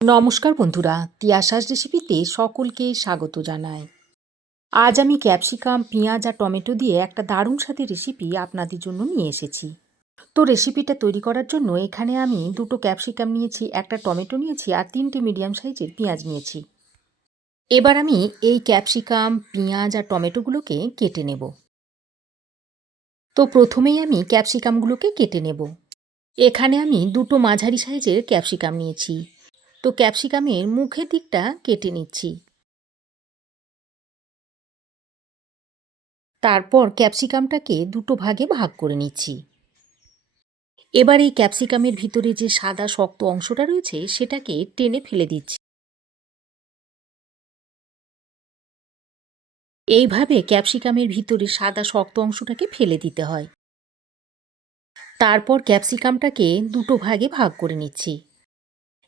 নমস্কার বন্ধুরা, তিয়াশাস রেসিপিতে সকলকে স্বাগত জানাই। আজ আমি ক্যাপসিকাম, পেঁয়াজ আর টমেটো দিয়ে একটা দারুণ স্বাদের রেসিপি আপনাদের জন্য নিয়ে এসেছি। তো রেসিপিটা তৈরি করার জন্য এখানে আমি 2টো ক্যাপসিকাম নিয়েছি, একটা টমেটো নিয়েছি আর 3টে মিডিয়াম সাইজের পেঁয়াজ নিয়েছি। এবার আমি এই ক্যাপসিকাম, পেঁয়াজ আর টমেটোগুলোকে কেটে নেব। তো প্রথমেই আমি ক্যাপসিকামগুলোকে কেটে নেব। এখানে আমি 2টো মাঝারি সাইজের ক্যাপসিকাম নিয়েছি। তো ক্যাপসিকামের মুখের দিকটা কেটে নিচ্ছি। তারপর ক্যাপসিকামটাকে 2টো ভাগে ভাগ করে নিচ্ছি। এবার এই ক্যাপসিকামের ভিতরে যে সাদা শক্ত অংশটা রয়েছে সেটাকে টেনে ফেলে দিচ্ছি। এইভাবে ক্যাপসিকামের ভিতরে সাদা শক্ত অংশটাকে ফেলে দিতে হয়। তারপর ক্যাপসিকামটাকে 2টো ভাগে ভাগ করে নিচ্ছি।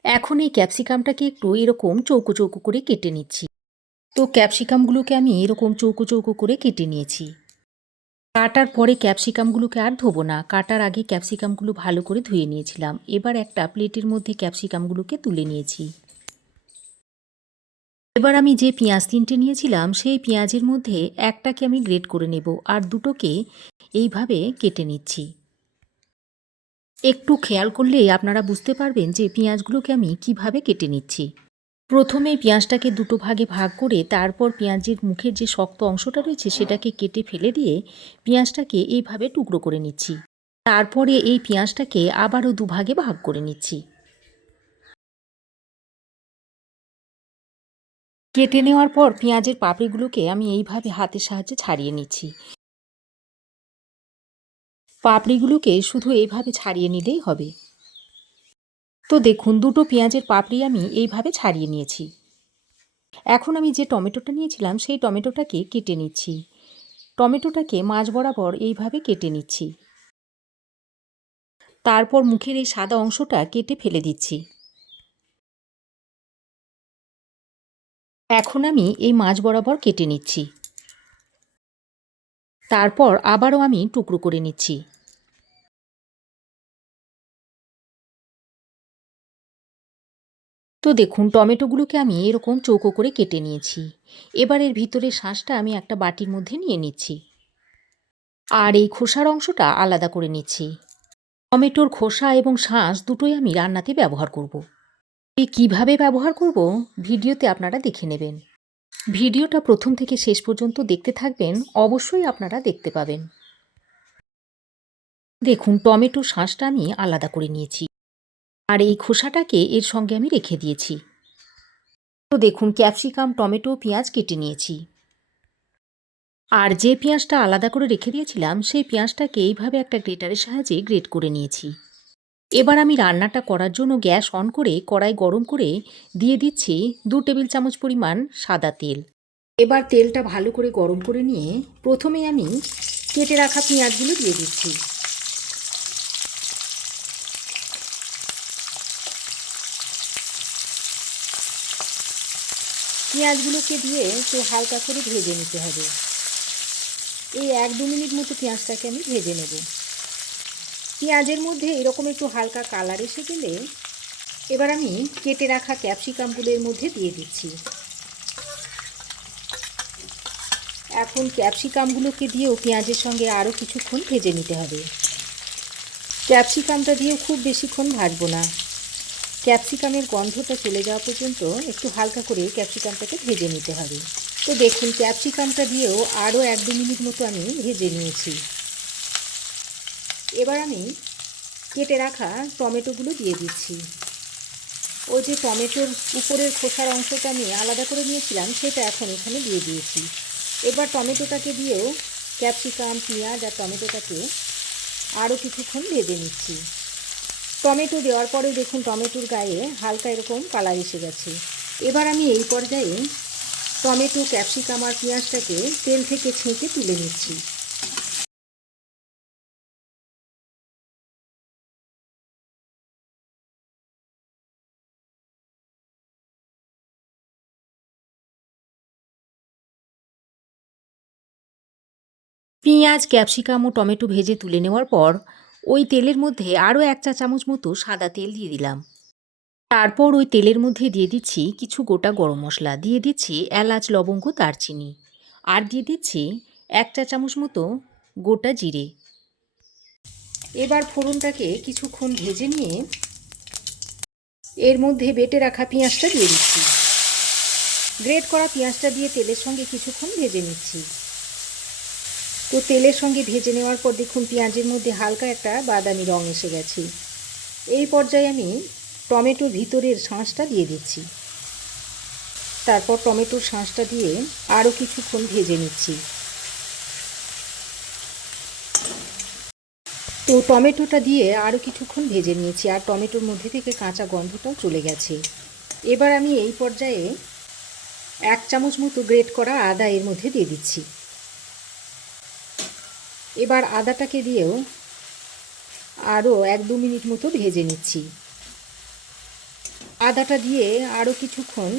এখন এই ক্যাপসিকামটাকে একটু এরকম চৌকো চৌকো করে কেটে নিচ্ছি। তো ক্যাপসিকামগুলোকে আমি এরকম চৌকো চৌকো করে কেটে নিয়েছি। কাটার পরে ক্যাপসিকামগুলোকে আর ধোবো না, কাটার আগে ক্যাপসিকামগুলো ভালো করে ধুয়ে নিয়েছিলাম। এবার একটা প্লেটের মধ্যে ক্যাপসিকামগুলোকে তুলে নিয়েছি। এবার আমি যে পেঁয়াজ 3টে নিয়েছিলাম সেই পেঁয়াজের মধ্যে একটাকে আমি গ্রেট করে নেব আর 2টোকে এইভাবে কেটে নিচ্ছি। একটু খেয়াল করলেই আপনারা বুঝতে পারবেন যে পেঁয়াজগুলোকে আমি কিভাবে কেটে নিচ্ছি। প্রথমেই পেঁয়াজটাকে 2টো ভাগে ভাগ করে তারপর পেঁয়াজের মুখের যে শক্ত অংশটা রয়েছে সেটাকে কেটে ফেলে দিয়ে পেঁয়াজটাকে এইভাবে টুকরো করে নিচ্ছি। তারপরে এই পেঁয়াজটাকে আবারও 2 ভাগে ভাগ করে নিচ্ছি। কেটে নেওয়ার পর পেঁয়াজের পাপড়িগুলোকে আমি এইভাবে হাতের সাহায্যে ছাড়িয়ে নিচ্ছি। পাপড়িগুলোকে শুধু এইভাবে ছাড়িয়ে নিলেই হবে। তো দেখুন 2টো পেঁয়াজের পাপড়ি আমি এইভাবে ছাড়িয়ে নিয়েছি। এখন আমি যে টমেটোটা নিয়েছিলাম সেই টমেটোটাকে কেটে নিচ্ছি। টমেটোটাকে মাঝ বরাবর এইভাবে কেটে নিচ্ছি। তারপর মুখের এই সাদা অংশটা কেটে ফেলে দিচ্ছি। এখন আমি এই মাঝ বরাবর কেটে নিচ্ছি। তারপর আবারও আমি টুকরো করে নিচ্ছি। তো দেখুন টমেটোগুলোকে আমি এরকম চৌকো করে কেটে নিয়েছি। এবার এর ভিতরের শাঁসটা আমি একটা বাটির মধ্যে নিয়ে নিচ্ছি। আর এই খোসার অংশটা আলাদা করে নিচ্ছি। টমেটোর খোসা এবং শাঁস দুটোই আমি রান্নাতে ব্যবহার করব। কিভাবে ব্যবহার করব ভিডিওতে আপনারা দেখে নেবেন। ভিডিওটা প্রথম থেকে শেষ পর্যন্ত দেখতে থাকবেন, অবশ্যই আপনারা দেখতে পাবেন। দেখুন টমেটোর শাঁসটা আমি আলাদা করে নিয়েছি আর এই খোসাটাকে এর সঙ্গে আমি রেখে দিয়েছি। তো দেখুন ক্যাপসিকাম, টমেটো, পেঁয়াজ কেটে নিয়েছি। আর যে পেঁয়াজটা আলাদা করে রেখে দিয়েছিলাম সেই পেঁয়াজটাকে এইভাবে একটা গ্রেটারের সাহায্যে গ্রেট করে নিয়েছি। এবার আমি রান্নাটা করার জন্য গ্যাস অন করে কড়াই গরম করে দিয়ে দিচ্ছি 2 টেবিল চামচ পরিমাণ সাদা তেল। এবার তেলটা ভালো করে গরম করে নিয়ে প্রথমে আমি কেটে রাখা পেঁয়াজগুলো দিয়ে দিচ্ছি। পেঁয়াজগুলোকে দিয়ে একটু হালকা করে ভেজে নিতে হবে। এই 1-2 মিনিট মতো পেঁয়াজটাকে আমি ভেজে নেব। পেঁয়াজের মধ্যে এরকম একটু হালকা কালার এসে গেলে এবার আমি কেটে রাখা ক্যাপসিকামগুলো এর মধ্যে দিয়ে দিচ্ছি। এখন ক্যাপসিকামগুলোকে দিয়েও পেঁয়াজের সঙ্গে আরও কিছুক্ষণ ভেজে নিতে হবে। ক্যাপসিকামটা দিয়েও খুব বেশিক্ষণ ভাজবো না, ক্যাপসিকামের গন্ধটা চলে যাওয়া পর্যন্ত একটু হালকা করে ক্যাপসিকামটাকে ভেজে নিতে হবে। তো দেখুন ক্যাপসিকামটা দিয়েও আরও 1-2 মিনিট মতো আমি ভেজে নিয়েছি। এবার আমি কেটে রাখা টমেটোগুলো দিয়ে দিচ্ছি। ওই যে টমেটোর উপরের খোসার অংশটা আমি আলাদা করে নিয়েছিলাম সেটা এখন এখানে দিয়ে দিয়েছি। এবার টমেটোটাকে দিয়েও ক্যাপসিকাম, পেঁয়াজ আর টমেটোটাকে আরও কিছুক্ষণ ভেজে নিচ্ছি। টমেটো দেওয়ার পরে দেখুন টমেটোর গায়ে হালকা এরকম কালার এসে গেছে। এবার আমি এই পর্যায়ে টমেটো, ক্যাপসিকাম আর পেঁয়াজটাকে তেল থেকে ছেঁকে তুলে নিচ্ছি। পেঁয়াজ, ক্যাপসিকাম ও টমেটো ভেজে তুলে নেওয়ার পর ওই তেলের মধ্যে আরও 1 চা চামচ মতো সাদা তেল দিয়ে দিলাম। তারপর ওই তেলের মধ্যে দিয়ে দিচ্ছি কিছু গোটা গরম মশলা, দিয়ে দিচ্ছি এলাচ, লবঙ্গ, দারচিনি, আর দিয়ে দিচ্ছি 1 চা চামচ মতো গোটা জিরে। এবার ফোড়নটাকে কিছুক্ষণ ভেজে নিয়ে এর মধ্যে বেটে রাখা পেঁয়াজটা দিয়ে দিচ্ছি। গ্রেট করা পেঁয়াজটা দিয়ে তেলের সঙ্গে কিছুক্ষণ ভেজে নিচ্ছি। তো তেলের সঙ্গে ভেজে নেওয়ার পর দেখুন পেঁয়াজের মধ্যে হালকা একটা বাদামি রং এসে গেছে। এই পর্যায়ে আমি টমেটোর ভিতরের শাঁসটা দিয়ে দিচ্ছি। তারপর টমেটোর শাঁসটা দিয়ে আরও কিছুক্ষণ ভেজে নিচ্ছি। তো টমেটোটা দিয়ে আরও কিছুক্ষণ ভেজে নিয়েছি, আর টমেটোর মধ্যে থেকে কাঁচা গন্ধটাও চলে গেছে। এবার আমি এই পর্যায়ে 1 চামচ মতো গ্রেট করা আদা এর মধ্যে দিয়ে দিচ্ছি। এবার আদাটাকে দিয়েও আরও 1-2 মিনিট মতো ভেজে নিচ্ছি। আদাটা দিয়ে আরও কিছুক্ষণ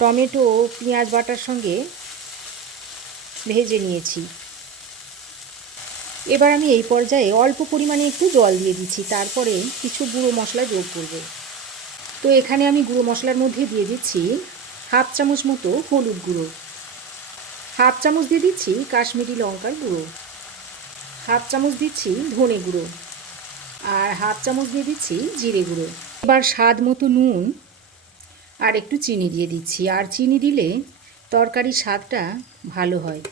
টমেটো ও পেঁয়াজ বাটার সঙ্গে ভেজে নিয়েছি। এবার আমি এই পর্যায়ে অল্প পরিমাণে একটু জল দিয়ে দিচ্ছি, তারপরে কিছু গুঁড়ো মশলা যোগ করব। তো এখানে আমি গুঁড়ো মশলার মধ্যে দিয়ে দিচ্ছি 1/2 চামচ মতো হলুদ গুঁড়ো, 1/2 চামচ দিয়ে দিচ্ছি কাশ্মীরি লঙ্কার গুঁড়ো, 1/2 চামচ দিচ্ছি ধনে গুঁড়ো, আর 1/2 চামচ দিয়ে দিচ্ছি জিরে গুঁড়ো। এবার স্বাদ মতো নুন আর একটু চিনি দিয়ে দিচ্ছি, আর চিনি দিলে তরকারির স্বাদটা ভালো হয়।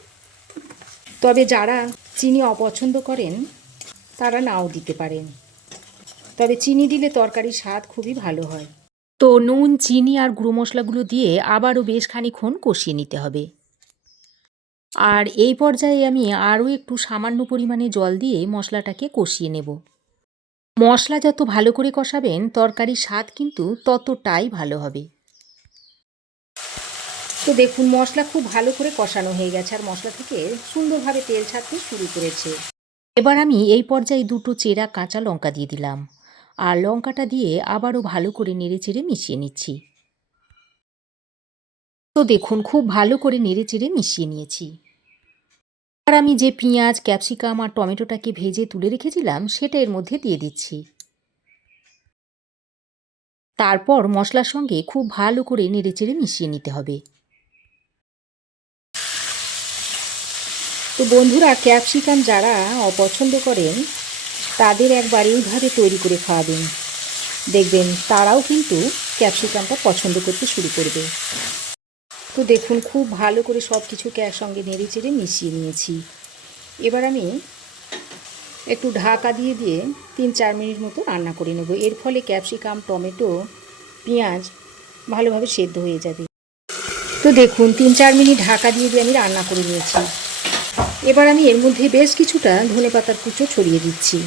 তবে যারা চিনি অপছন্দ করেন তারা নাও দিতে পারেন, তবে চিনি দিলে তরকারির স্বাদ খুবই ভালো হয়। তো নুন, চিনি আর গুঁড়ো মশলাগুলো দিয়ে আবারও বেশ খানিকক্ষণ কষিয়ে নিতে হবে। আর এই পর্যায়ে আমি আরও একটু সামান্য পরিমাণে জল দিয়ে মশলাটাকে কষিয়ে নেব। মশলা যত ভালো করে কষাবেন তরকারির স্বাদ কিন্তু ততটাই ভালো হবে। তো দেখুন মশলা খুব ভালো করে কষানো হয়ে গেছে, আর মশলা থেকে সুন্দরভাবে তেল ছাড়তে শুরু করেছে। এবার আমি এই পর্যায়ে 2টো চেরা কাঁচা লঙ্কা দিয়ে দিলাম, আর লঙ্কাটা দিয়ে আবারও ভালো করে নেড়েচেড়ে মিশিয়ে নিচ্ছি। তো দেখুন খুব ভালো করে নেড়েচেড়ে মিশিয়ে নিয়েছি। আর আমি যে পেঁয়াজ, ক্যাপসিকাম আর টমেটোটাকে ভেজে তুলে রেখেছিলাম সেটা এর মধ্যে দিয়ে দিচ্ছি। তারপর মশলার সঙ্গে খুব ভালো করে নেড়েচেড়ে মিশিয়ে নিতে হবে। তো বন্ধুরা, ক্যাপসিকাম যারা অপছন্দ করেন তাদের একবার এইভাবে তৈরি করে খাওয়াবেন, দেখবেন তারাও কিন্তু ক্যাপসিকামটা পছন্দ করতে শুরু করবে। তো দেখুন খুব ভালো করে সব কিছুকে একসঙ্গে নেড়েচেড়ে মিশিয়ে নিয়েছি। এবার আমি একটু ঢাকা দিয়ে 3-4 মিনিট মতো রান্না করে নেব। এর ফলে ক্যাপসিকাম, টমেটো, পেঁয়াজ ভালোভাবে সেদ্ধ হয়ে যাবে। তো দেখুন 3-4 মিনিট ঢাকা দিয়ে আমি রান্না করে নিয়েছি। এবার আমি এর মধ্যে বেশ কিছুটা ধনেপাতার কুচো ছড়িয়ে দিচ্ছি,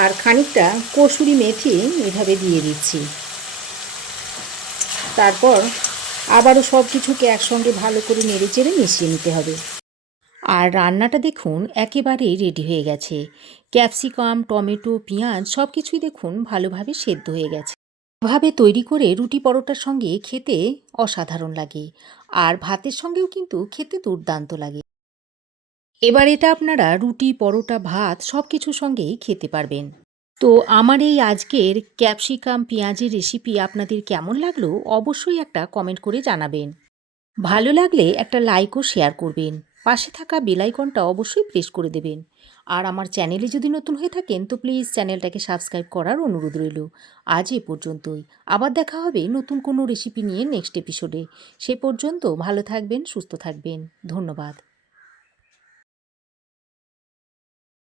আর খানিকটা কসুরি মেথি এভাবে দিয়ে দিচ্ছি। তারপর আবারও সব কিছুকে একসঙ্গে ভালো করে নেড়েচেড়ে মিশিয়ে নিতে হবে। আর রান্নাটা দেখুন একেবারে রেডি হয়ে গেছে। ক্যাপসিকাম, টমেটো, পেঁয়াজ সব কিছুই দেখুন ভালোভাবে সেদ্ধ হয়ে গেছে। এভাবে তৈরি করে রুটি পরোটার সঙ্গে খেতে অসাধারণ লাগে, আর ভাতের সঙ্গেও কিন্তু খেতে দুর্দান্ত লাগে। এবার এটা আপনারা রুটি, পরোটা, ভাত সব কিছুর সঙ্গেই খেতে পারবেন। তো আমার এই আজকের ক্যাপসিকাম পেঁয়াজের রেসিপি আপনাদের কেমন লাগলো অবশ্যই একটা কমেন্ট করে জানাবেন। ভালো লাগলে একটা লাইক ও শেয়ার করবেন। পাশে থাকা বেল আইকনটা অবশ্যই প্রেস করে দেবেন। আর আমার চ্যানেলে যদি নতুন হয়ে থাকেন তো প্লিজ চ্যানেলটাকে সাবস্ক্রাইব করার অনুরোধ রইল। আজ এ পর্যন্তই। আবার দেখা হবে নতুন কোনো রেসিপি নিয়ে নেক্সট এপিসোডে। সে পর্যন্ত ভালো থাকবেন, সুস্থ থাকবেন। ধন্যবাদ।